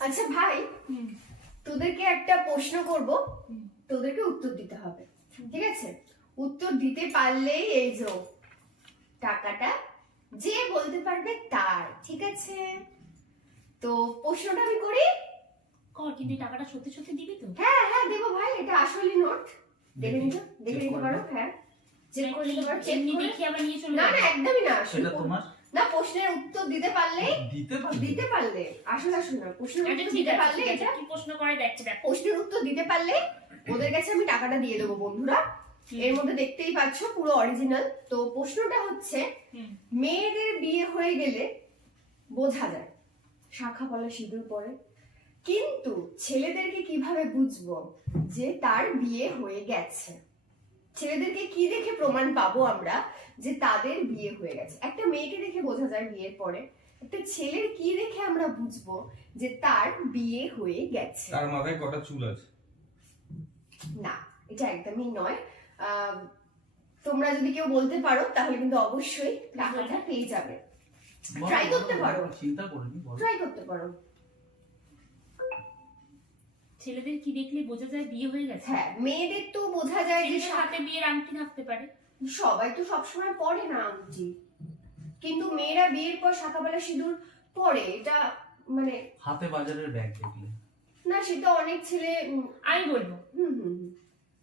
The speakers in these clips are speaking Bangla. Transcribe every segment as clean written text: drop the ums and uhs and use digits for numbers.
আচ্ছা ভাই, তোদেরকে একটা প্রশ্ন করব, তোদেরকে উত্তর দিতে হবে, ঠিক আছে? উত্তর দিতে পারলেই এই যে টাকাটা যে বলতে পারবে তার, ঠিক আছে? তো প্রশ্নটা আমি করি। কর, কিন্তু এই টাকাটা সত্যি সত্যি দিবি তো? হ্যাঁ হ্যাঁ দেবো ভাই, এটা আসলে নোট। দেখে নিতে পারো। হ্যাঁ চেক করে নিতে পারো। চেক করে দেখি আবার নিয়ে চলে না না একদমই না, সেটা তোমার না প্রশ্নের উত্তর দিতে পারলে আসলে না প্রশ্নের উত্তর দিতে পারলে এটা কি প্রশ্ন করে দেখতে দেখ। প্রশ্নের উত্তর দিতে পারলে ওদের কাছে আমি টাকাটা দিয়ে দেবো বন্ধুরা। এর মধ্যে দেখতেই পাচ্ছ পুরো অরিজিনাল। তো প্রশ্নটা হচ্ছে, মেয়েদের বিয়ে হয়ে গেলে বোঝা যায় শাখা পলা সিঁদুর পরে, কিন্তু ছেলেদেরকে কিভাবে বুঝবো যে তার বিয়ে হয়ে গেছে? ছেলেদেরকে কি দেখে প্রমাণ পাবো আমরা যে তাদের বিয়ে হয়ে গেছে? একটা মেয়েকে দেখে বোঝা যায় বিয়ের পরে, একটা ছেলের কি দেখে আমরা বুঝবো যে তার বিয়ে হয়ে গেছে? তার মাথায় কটা চুল আছে? না, এটা একদমই নয়। তোমরা যদি কেউ বলতে পারো তাহলে কিন্তু অবশ্যই টাকাটা পেয়ে যাবে। ট্রাই করতে পারো, চিন্তা করিনি, ট্রাই করতে পারো। ছেলেদের কি দেখলে বোঝা যায় বিয়ে হয়ে গেছে? হ্যাঁ, মেয়েদের তো বোঝা যায় যে ছেলেদের হাতে বিয়ের আংটি থাকতে পারে। সবাই তো সবসময় পরে না আংটি, কিন্তু মেয়েরা বিয়ের পর শাখাবেলা সিঁদুর পরে, এটা মানে হাতে বাজারের ব্যাগ দেখলে না, সেটা অনেক ছেলে আমি বলবো, হুম হুম হুম।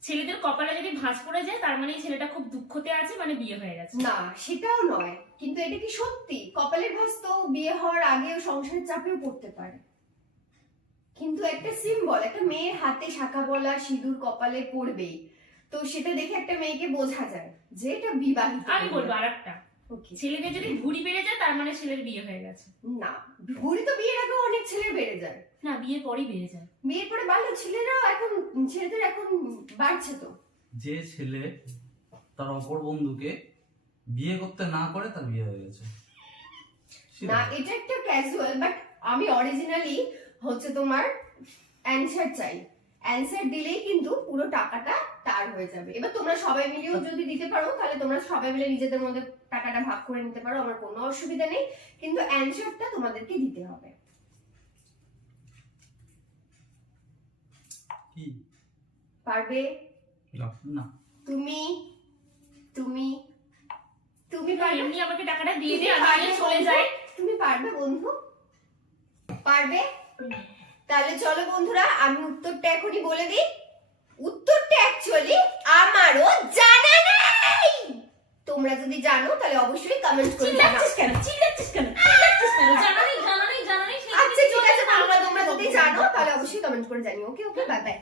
ছেলেদের কপালে যদি ভাঁজ পড়ে যায় তার মানে এই ছেলেটা খুব দুঃখতে আছে, মানে বিয়ে হয়ে গেছে। না সেটাও নয়, কিন্তু এটা কি সত্যি? কপালের ভাঁজ তো বিয়ে হওয়ার আগেও সংসারের চাপেও পড়তে পারে, কিন্তু একটা সিম্বল, একটা মেয়ের হাতে শাখা পলা সিঁদুর কপালে পড়বেই, তো সেটা দেখে একটা মেয়েকে বোঝা যায় যে এটা বিবাহিত। আমি বলবো আরেকটা, ওকে, ছেলেদের যদি ভুঁড়ি বেড়ে যায় তার মানে ছেলের বিয়ে হয়ে গেছে। না ভুঁড়ি তো বিয়ের আগে অনেক ছেলে বেড়ে যায়, না, বিয়ের পরই বেড়ে যায়। বিয়ের পরে বাড়লে ছেলেদের এখন বাড়ছে তো। যে ছেলে তার অপর বন্ধুকে বিয়ে করতে না করে তার বিয়ে হয়ে গেছে। না এটা একটা ক্যাজুয়াল, বাট আমি অরিজিনালি হচ্ছে তোমার অ্যানসার চাই। অ্যানসার দিলেই কিন্তু পুরো টাকাটা তার হয়ে যাবে। এবার তোমরা সবাই মিলেও যদি দিতে পারো তাহলে তোমরা সবাই মিলে নিজেদের মধ্যে টাকাটা ভাগ করে নিতে পারো, আমার কোনো অসুবিধা নেই, কিন্তু অ্যানসারটা তোমাদেরকে দিতে হবে। কি পারবে? না তুমি তুমি তুমি পারবে? এমনি আমাকে টাকাটা দিয়ে দে, তুমি আমি পারবে নিয়ে চলে বন্ধু? যাই। তুমি পারবে বন্ধু? পারবে? তাহলে চলো বন্ধুরা, আমি উত্তরটা এখনই বলে দিই। উত্তরটা অ্যাকচুয়ালি আমারও জানা নেই। তোমরা যদি জানো তাহলে অবশ্যই কমেন্ট করে জানাও। চিল্লাচ্ছিস কেন? জানা নেই, আচ্ছা ঠিক আছে, তোমরা যদি জানো তাহলে অবশ্যই কমেন্ট করে জানিও। ওকে ওকে, বাই বাই।